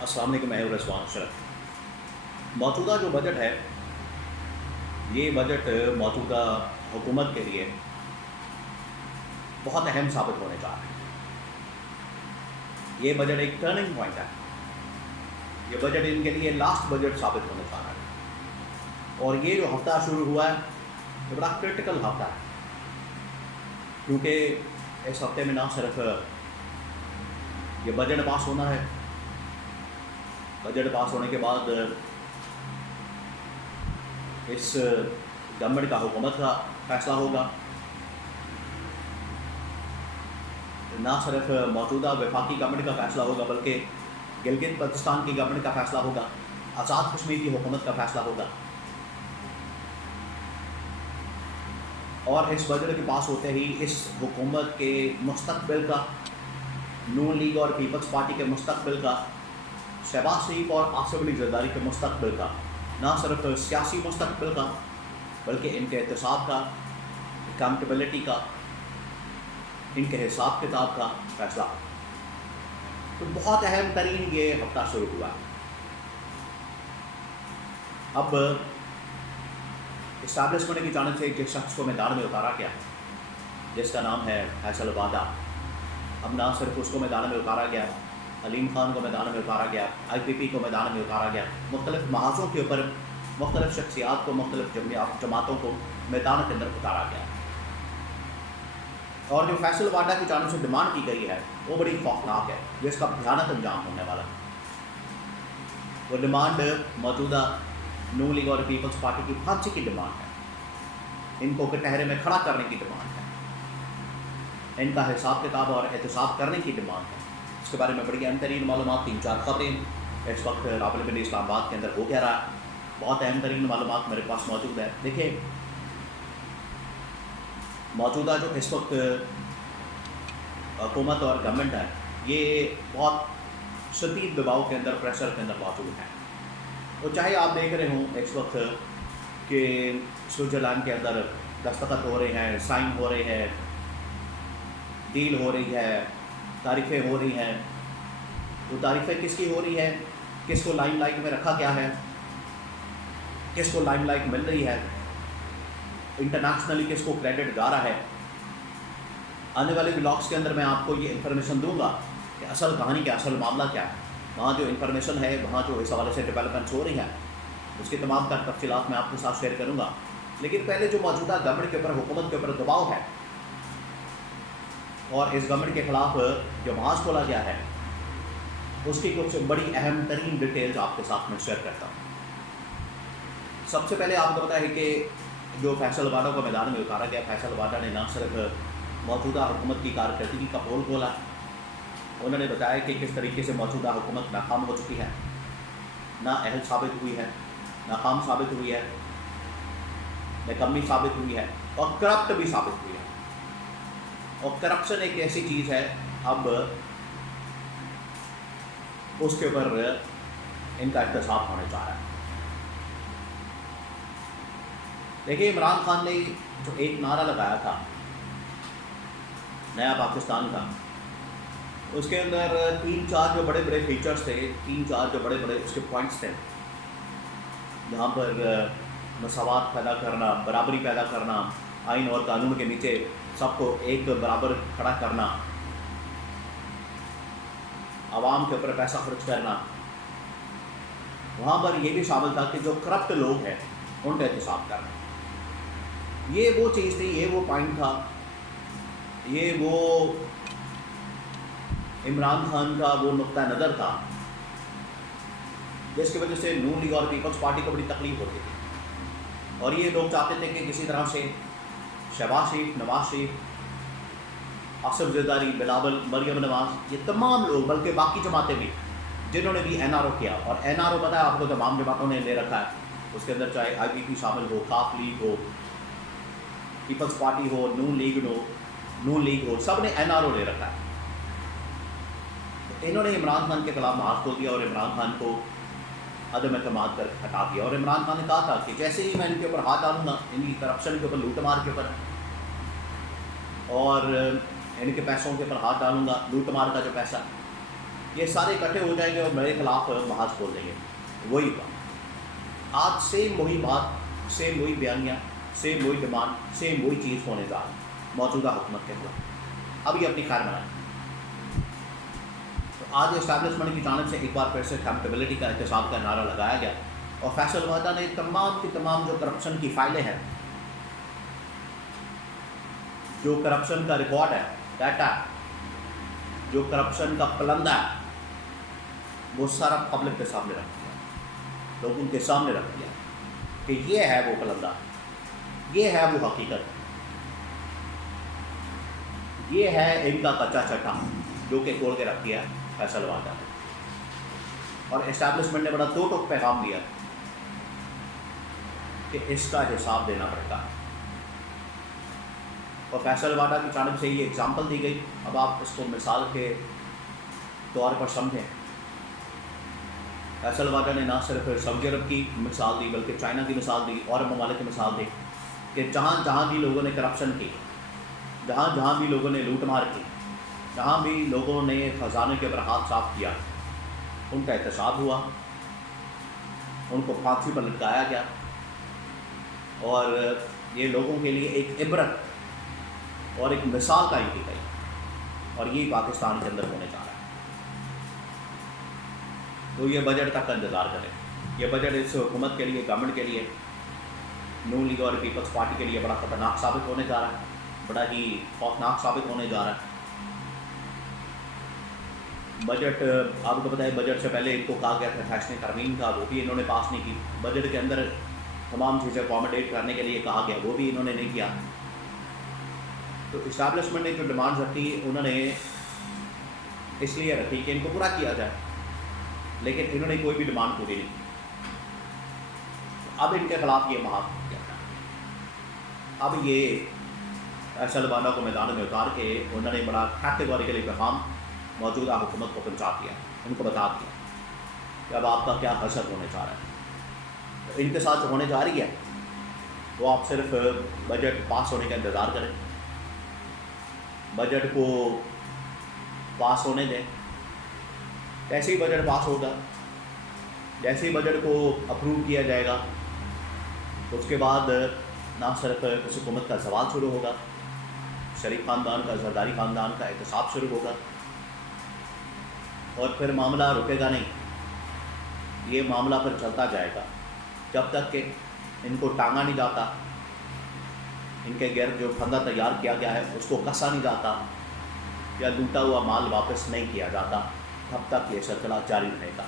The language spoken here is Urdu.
السلام علیکم، میں رضوان اشرف۔ موجودہ جو بجٹ ہے، یہ بجٹ موجودہ حکومت کے لیے بہت اہم ثابت ہونے جا رہا ہے۔ یہ بجٹ ایک ٹرننگ پوائنٹ ہے۔ یہ بجٹ ان کے لیے لاسٹ بجٹ ثابت ہونے جا رہا ہے، اور یہ جو ہفتہ شروع ہوا ہے یہ بڑا کرٹیکل ہفتہ ہے، کیونکہ اس ہفتے میں نہ صرف یہ بجٹ پاس ہونا ہے، بجٹ پاس ہونے کے بعد اس گورنمنٹ کا حکومت کا فیصلہ ہوگا، نہ صرف موجودہ وفاقی گورنمنٹ کا فیصلہ ہوگا بلکہ گلگت بلتستان کی گورنمنٹ کا فیصلہ ہوگا، آزاد کشمیر کی حکومت کا فیصلہ ہوگا۔ اور اس بجٹ کے پاس ہوتے ہی اس حکومت کے مستقبل کا، نون لیگ اور پیپلز پارٹی کے مستقبل کا، شہباز شریف اور آصف علی زرداری کے مستقبل کا، نہ صرف سیاسی مستقبل کا بلکہ ان کے احتساب کا، اکاؤنٹیبلٹی کا، ان کے حساب کتاب کا فیصلہ۔ تو بہت اہم ترین یہ ہفتہ شروع ہوا ہے۔ اب اسٹیبلشمنٹ کی جانب سے جس شخص کو میدان میں اتارا گیا، جس کا نام ہے فیصل وادہ، اب نہ صرف اس کو میدان میں اتارا گیا، علیم خان کو میدان میں اتارا گیا، آئی پی پی کو میدان میں اتارا گیا، مختلف محاذوں کے اوپر مختلف شخصیات کو، مختلف جماعتوں کو میدان کے اندر اتارا گیا۔ اور جو فیصل وادہ کی جانب سے ڈیمانڈ کی گئی ہے وہ بڑی خوفناک ہے، جس کا بھیانک انجام ہونے والا ہے۔ وہ ڈیمانڈ موجودہ نون لیگ اور پیپلز پارٹی کی پھانسی کی ڈیمانڈ ہے، ان کو کٹہرے میں کھڑا کرنے کی ڈیمانڈ ہے، ان کا حساب کتاب اور احتساب کرنے کی ڈیمانڈ ہے۔ اس کے بارے میں بڑی اہم ترین معلومات، 3-4 خبریں اس وقت راولپنڈی اسلام آباد کے اندر ہو کیا رہا ہے، بہت اہم ترین معلومات میرے پاس موجود ہے۔ دیکھیے، موجودہ جو اس وقت حکومت اور گورنمنٹ ہے، یہ بہت شدید دباؤ کے اندر، پریشر کے اندر موجود ہے۔ تو چاہے آپ دیکھ رہے ہوں اس وقت کہ سوئٹزرلینڈ کے اندر دستخط ہو رہے ہیں، سائن ہو رہے ہیں، ڈیل ہو رہی ہے، تعریفیں ہو رہی ہیں۔ وہ تعریفیں کس کی ہو رہی ہے، کس کو لائم لائٹ میں رکھا گیا ہے، کس کو لائم لائٹ مل رہی ہے، انٹرنیشنلی کس کو کریڈٹ جا رہا ہے۔ آنے والے بلاگس کے اندر میں آپ کو یہ انفارمیشن دوں گا کہ اصل کہانی کیا، اصل معاملہ کیا ہے، وہاں جو انفارمیشن ہے، وہاں جو اس حوالے سے ڈیولپمنٹس ہو رہی ہیں، اس کی تمام تر تفصیلات میں آپ کے ساتھ شیئر کروں گا۔ لیکن پہلے جو موجودہ گورنمنٹ کے اوپر، حکومت کے اوپر دباؤ ہے اور اس گورنمنٹ کے خلاف جو محاذ کھولا گیا ہے، اس کی کچھ بڑی اہم ترین ڈیٹیلز آپ کے ساتھ میں شیئر کرتا ہوں۔ سب سے پہلے آپ کو پتہ ہے کہ جو فیصل وادہ کو میدان میں اتارا گیا، فیصل وادہ نے نہ صرف موجودہ حکومت کی کارکردگی کا پول کھولا، انہوں نے بتایا کہ کس طریقے سے موجودہ حکومت ناکام ہو چکی ہے، نہ اہل ثابت ہوئی ہے، ناکام ثابت ہوئی ہے، ناکامی ثابت ہوئی ہے، اور کرپٹ بھی ثابت ہوئی ہے۔ اور کرپشن ایک ایسی چیز ہے، اب اس کے اوپر ان کا احتساب ہونے جا رہا ہے۔ دیکھیے، عمران خان نے جو ایک نعرہ لگایا تھا نیا پاکستان کا، اس کے اندر 3-4 جو بڑے بڑے فیچرز تھے، 3-4 جو بڑے بڑے اس کے پوائنٹس تھے، جہاں پر مساوات پیدا کرنا، برابری پیدا کرنا، آئین اور قانون کے نیچے سب کو ایک برابر کھڑا کرنا، عوام کے اوپر پیسہ خرچ کرنا، وہاں پر یہ بھی شامل تھا کہ جو کرپٹ لوگ ہیں ان کا احتساب کرنا۔ یہ وہ چیز تھی، یہ وہ پوائنٹ تھا، یہ وہ عمران خان کا وہ نقطہ نظر تھا جس کی وجہ سے نون لیگ اور پیپلز پارٹی کو بڑی تکلیف ہوتی تھی، اور یہ لوگ چاہتے تھے کہ کسی طرح سے شہباز شریف، نواز شریف، آصف زرداری، بلاول، مریم نواز، یہ تمام لوگ، بلکہ باقی جماعتیں بھی جنہوں نے بھی این آر او کیا، اور این آر او پتہ ہے آپ کو تمام جماعتوں نے لے رکھا ہے، اس کے اندر چاہے آئی پی پی شامل ہو، کاف لیگ ہو، پیپلز پارٹی ہو، نون لیگ ہو، سب نے این آر او لے رکھا ہے۔ انہوں نے عمران خان کے خلاف محاذ کھول دیا اور عمران خان کو عدم اعتماد کر ہٹا دیا، اور عمران خان نے کہا تھا کہ جیسے ہی میں ان کے اوپر ہاتھ ڈالوں گا، ان کی کرپشن کے اوپر، لوٹ مار کے اوپر، اور ان کے پیسوں کے اوپر ہاتھ ڈالوں گا، لوٹ مار کا جو پیسہ، یہ سارے اکٹھے ہو جائیں گے اور میرے خلاف محاذ کھول دیں گے. وہی ہوا آج. سیم وہی بات، سیم وہی بیانیہ، سیم وہی ڈیمانڈ، سیم وہی چیز ہونے جا رہی ہے موجودہ حکومت کے خلاف. اب یہ اپنی خیر منائیں. تو آج اسٹیبلشمنٹ کی جانب سے ایک بار پھر سے اکاؤنٹیبلٹی کا، احتساب کا نعرہ لگایا گیا اور فیصل واحدہ نے تمام کی تمام جو کرپشن کی فائلیں ہیں، جو کرپشن کا ریکارڈ ہے، ڈیٹا ہے، جو کرپشن کا پلندہ ہے، وہ سارا پبلک کے سامنے رکھ دیا، لوگوں کے سامنے رکھ دیا کہ یہ ہے وہ پلندہ، یہ ہے وہ حقیقت، یہ ہے ان کا کچا چٹا جو کہ کھول کے رکھ دیا فیصل واحدہ نے. اور اسٹیبلشمنٹ نے بڑا دو ٹوک پیغام دیا کہ اس کا حساب دینا پڑتا ہے. اور فیصل واحدہ کی جانب سے یہ اگزامپل دی گئی. اب آپ اس کو مثال کے طور پر سمجھیں. فیصل واحدہ نے نہ صرف سعودی عرب کی مثال دی بلکہ چائنا کی مثال دی اور ممالک کی مثال دی کہ جہاں جہاں بھی لوگوں نے کرپشن کی، جہاں جہاں بھی لوگوں نے لوٹ مار کی، جہاں بھی لوگوں نے خزانے کے اوپر ہاتھ صاف کیا، ان کا احتساب ہوا، ان کو پھانسی پر لٹکایا گیا. اور یہ لوگوں کے لیے ایک عبرت اور ایک مثال قائم کی گئی. اور یہی پاکستان کے اندر ہونے جا رہا ہے. تو یہ بجٹ تک کا انتظار کریں. یہ بجٹ اس حکومت کے لیے، گورنمنٹ کے لیے، نون لیگ اور پیپلز پارٹی کے لیے بڑا خطرناک ثابت ہونے جا رہا ہے، بڑا ہی خوفناک ثابت ہونے جا رہا ہے. بجٹ آپ کو پتہ ہے، بجٹ سے پہلے ان کو کہا گیا تھا فیصلے ترمیم کا، وہ بھی انہوں نے پاس نہیں کی. بجٹ کے اندر تمام چیزیں اکوموڈیٹ کرنے کے لیے کہا گیا، وہ بھی انہوں نے نہیں کیا. تو اسٹیبلشمنٹ نے جو ڈیمانڈز رکھی انہوں نے اس لیے رکھی کہ ان کو پورا کیا جائے، لیکن انہوں نے کوئی بھی ڈیمانڈ پوری نہیں کی. اب ان کے خلاف یہ محاذ کیا جائے. اب یہ فیصل واحدہ کو میدان میں اتار کے انہوں نے بڑا کیٹیگوریکلی پیغام موجودہ حکومت کو پہنچا دیا، ان کو بتا دیا کہ اب آپ کا کیا حشر ہونے جا رہا ہے. ان کے ساتھ جو ہونے جا رہی ہے وہ آپ صرف بجٹ پاس ہونے کا انتظار کریں، بجٹ کو پاس ہونے دیں. جیسے ہی بجٹ پاس ہوگا، جیسے ہی بجٹ کو اپروو کیا جائے گا، اس کے بعد نہ صرف اس حکومت کا زوال شروع ہوگا، شریف خاندان کا، زرداری خاندان کا احتساب شروع ہوگا. اور پھر معاملہ رکے گا نہیں، یہ معاملہ پھر چلتا جائے گا جب تک کہ ان کو ٹانگا نہیں جاتا، ان کے گرد جو پھندا تیار کیا گیا ہے اس کو کسا نہیں جاتا، یا لوٹا ہوا مال واپس نہیں کیا جاتا. تب تک یہ سلسلہ جاری رہے گا.